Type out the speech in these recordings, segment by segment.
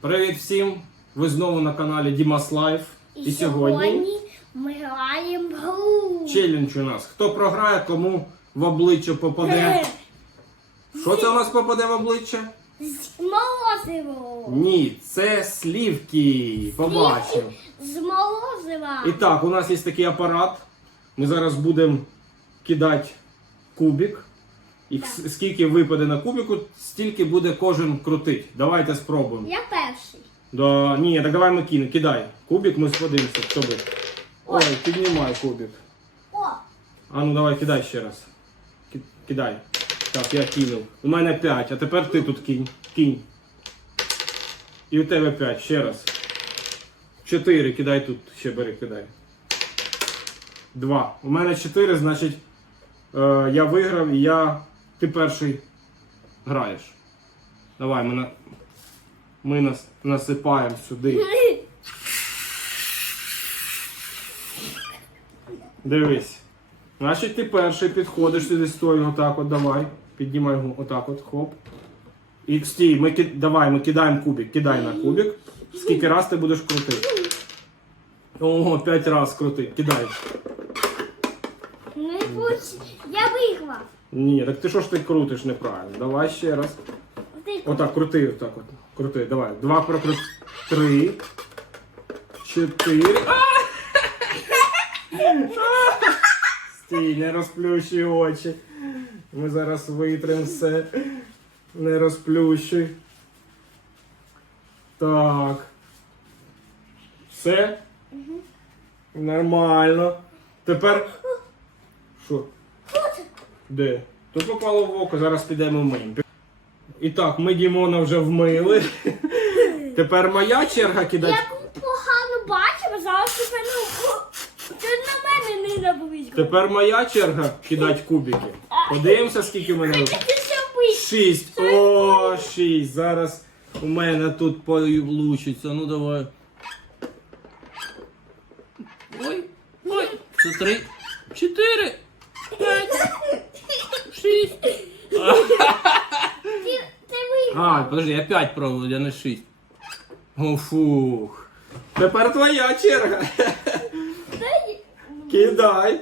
Привіт всім! Ви знову на каналі Дімас Лайф. І сьогодні ми граємо в гру. челендж у нас. Хто програє, кому в обличчя попаде. Що це у нас попаде в обличчя? З морозиво. Ні, це слівки. Побачимо. З морозива. І так, у нас є такий апарат. Ми зараз будемо кидати кубик. І скільки випаде на кубику, стільки буде кожен крутить. Давайте спробуємо. Я перший. Да, ні, так давай ми кинемо. Кидай. Кубик, ми подивимося, хто буде. Ой, піднімай кубик. О, А ну давай кидай ще раз. Кидай. Так, я кинув. У мене 5, а тепер ти тут кинь. Кинь. І у тебе 5, ще раз. 4, кидай тут. Ще бери, кидай. 2. У мене 4, значить е, я виграв і я. Ти перший граєш. Давай, ми, на... ми нас... насипаємо сюди. Дивись. Значить, ти перший підходиш сюди стою, отак от давай. Піднімай його, отак от, хоп. І стій, ми ки... давай, ми кидаємо кубик, кидай на кубик. Скільки раз ти будеш крутити? Ого, п'ять раз крути, кидай. не будь. Я виграв. Ні, так ти що ж ти крутиш неправильно? Давай ще раз. Отак, крути, отак от. Крути, давай. Два прокрути. Три. Чотири. Стій, не розплющуй очі. Ми зараз витримо все. Не розплющуй. Так. Все? Нормально. Тепер. Що? Де? То попало в око, зараз підемо миємо. І так, ми Дімона вже вмили. Тепер моя черга кидати. Я погано бачив, зараз тебе ну. Ти на мене не наблизько. Тепер моя черга кидати кубики. Подивимося, скільки в мене. Шість. О, шість. Зараз у мене тут получиться. Ну давай. Ой, ой. Це три, чотири, п'ять, шість. Ти. А, подожди, я п'ять пробував, я не шість. О, фух. Тепер твоя черга. Дай. Кидай.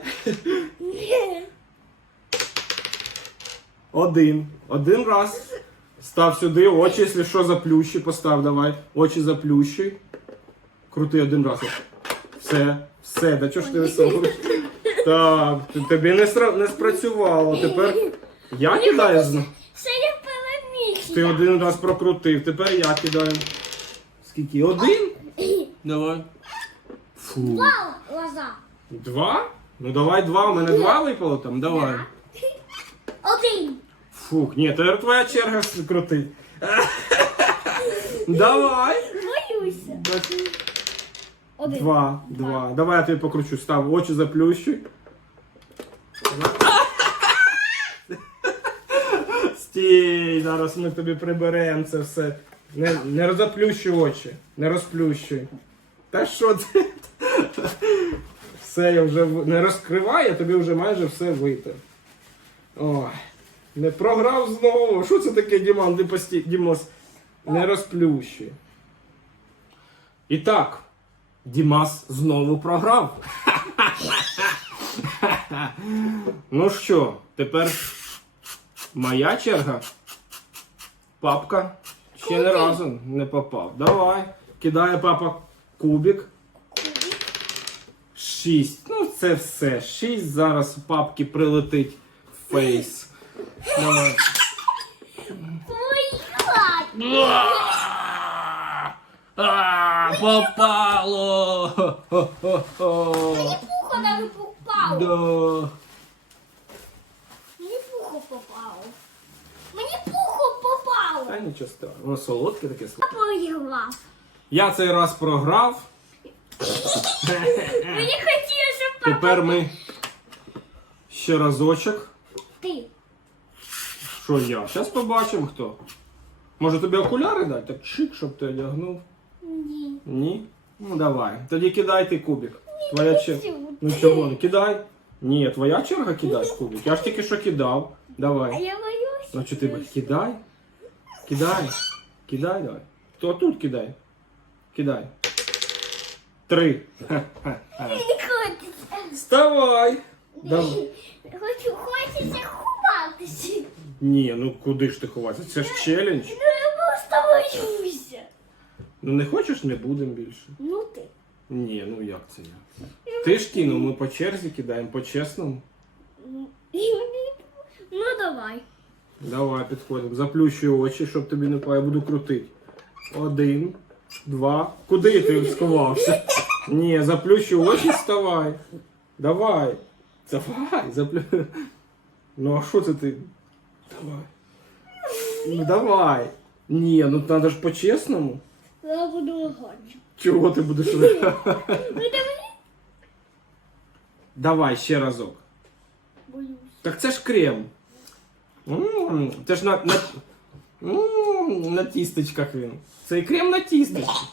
Один. Один раз. Став сюди, очі, якщо що, заплющи, постав, давай. Очі заплющуй. Крути один раз. Все, все, да чого ж ти висовуєш? Так, т- тобі не, сра- не спрацювало. Тепер я кидаю знову. Все я переміг. Ти один раз прокрутив, тепер я кидаю. Скільки? Один? Давай. Фу. Вау, глаза. Два? Ну давай два, у мене два випало там, давай. Один. Фух, ні, тепер твоя черга крутить. Давай. Боюся. Один. Два, два. Давай я тобі покручу. Став, очі заплющуй. Стій, зараз ми тобі приберемо це все. Не, не розаплющуй очі. Не розплющуй. Та що ти? Все, я вже в- не розкриваю, я тобі вже майже все витер. Ой. Не програв знову. Що це таке, Діман? Ти пості... Дімос, не розплющуй. І так, Дімас знову програв. ну що, тепер моя черга. Папка ще не разу не попав. Давай. Кидає папа кубик. Шість. Ну це все. Шість зараз у папки прилетить в фейс. Давай. Ой, ладно. А, попало! Хо-хо-хо. Мені пухо навіть попало. Да. Мені пухо попало. Мені пухо попало. Та нічого страшного. Воно солодке таке слово. Я проіграв. Я цей раз програв. Мені хотілося, щоб папа... Тепер ми ще разочок. Ти. Що я? Зараз побачимо хто. Може тобі окуляри дати? Так чик, щоб ти одягнув. Ні. Ні? Ну давай. Тоді кидай ти кубик. Твоя черга. Ну чого? не Кидай. Ні, твоя черга кидай кубик. Я ж тільки що кидав. Давай. А я боюся. Значить ти б- кидай. Кидай. Кидай давай. То тут кидай. Кидай. Три. Хочеться. Вставай. Давай. Хочу, хочеться ховатися. Ні, ну куди ж ти ховатися? Це ж челендж. Ну. Ну не хочеш, не будемо більше. Ну ти. Ні, ну як це я? Ти ж кинув, ми по черзі кидаємо по-чесному. Ну давай. Давай підходимо. Заплющуй очі, щоб тобі не. Я буду крутити. Один, два. Куди ти сховався? Ні, заплющуй очі, вставай. Давай. Давай, заплю. Ну а що це ти? Давай. Ну давай. Ні, ну треба ж по-чесному. Я буду легонько. Чого ти будеш? Ну давай. Давай ще разок. Боюсь. Так це ж крем. М, Це ж на, на, М, на тістечках він. Це і крем на тістечках.